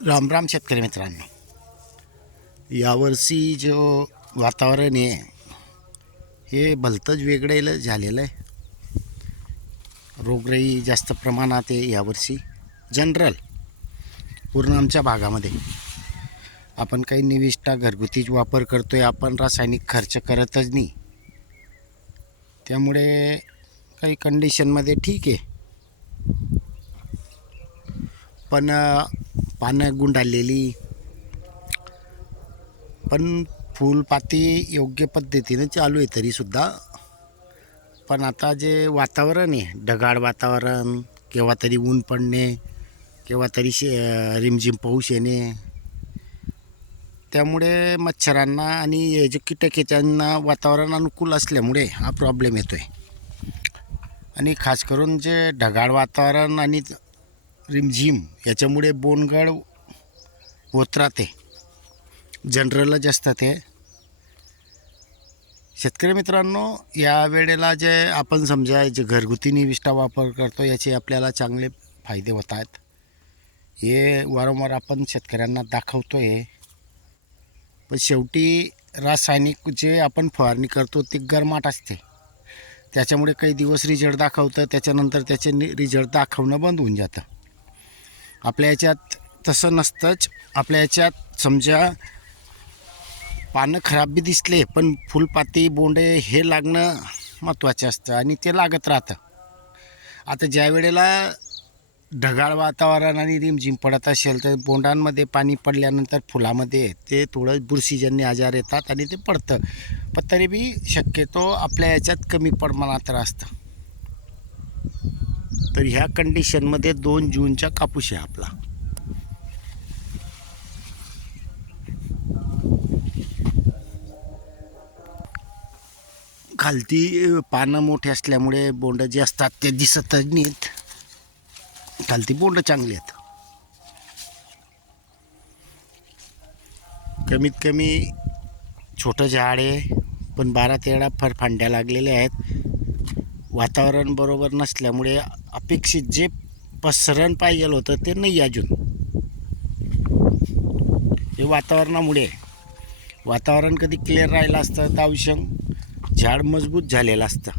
राम राम शेतकरी मित्रांनो, यावर्षी जो वातावरण आहे हे भलतंच वेगळं झालेलं आहे. रोगराई जास्त प्रमाणात आहे यावर्षी. जनरल पूर्ण आमच्या भागामध्ये आपण काही निविष्ठा घरगुतीच वापर करतोय, आपण रासायनिक खर्च करतच नाही. त्यामुळे काही कंडिशनमध्ये ठीक आहे, पण पानं गुंडाळलेली, पण फुलपाती योग्य पद्धतीने चालू आहे तरीसुद्धा. पण आता जे वातावरण आहे, ढगाळ वातावरण, केव्हा तरी ऊन पडणे, केव्हा तरी रिमझिम पाऊस येणे, त्यामुळे मच्छरांना आणि हे जे कीटक आहे त्यांना वातावरण अनुकूल असल्यामुळे हा प्रॉब्लेम येतो आहे. आणि खास करून जे ढगाळ वातावरण आणि रिमझिम याच्यामुळे बोंडगळ होत राहते, जनरल जास्त ते. शेतकरी मित्रांनो, या वेळेला जे आपण समजा जे घरगुती निविष्ठा वापर करतो याचे आपल्याला चांगले फायदे होत आहेत. हे वारंवार आपण शेतकऱ्यांना दाखवतो आहे. पण शेवटी रासायनिक जे आपण फवारणी करतो ते गरमाट असते, त्याच्यामुळे काही दिवस रिझल्ट दाखवतं, त्याच्यानंतर त्याचे रिझल्ट दाखवणं बंद होऊन जातं. आपल्या याच्यात तसं नसतंच. आपल्या याच्यात समजा पानं खराब बी दिसले पण फुलपाती बोंडे हे लागणं महत्त्वाचं असतं आणि ते लागत राहतं. आता ज्या वेळेला ढगाळ वातावरण आणि रिमझिम पडत असेल तर बोंडांमध्ये पाणी पडल्यानंतर फुलामध्ये ते थोडं बुरशीजन्य आजार येतात आणि ते पडतं. पण तरी बी शक्यतो आपल्या याच्यात कमी प्रमाणात असतं. तर ह्या कंडिशनमध्ये 2 जूनचा कापूस आहे आपला. खालती पानं मोठे असल्यामुळे बोंड जे असतात ते दिसतच नाहीत. खालती बोंड चांगली आहेत. कमीत कमी छोटं झाड आहे, पण 12-13 फरफांद्या लागलेल्या आहेत. वातावरण बरोबर नसल्यामुळे अपेक्षित जे पसरण पाहिजे होतं ते नाही अजून. हे वातावरणामुळे. वातावरण कधी क्लिअर राहिलं असतं तर अवश्य झाड मजबूत झालेलं असतं.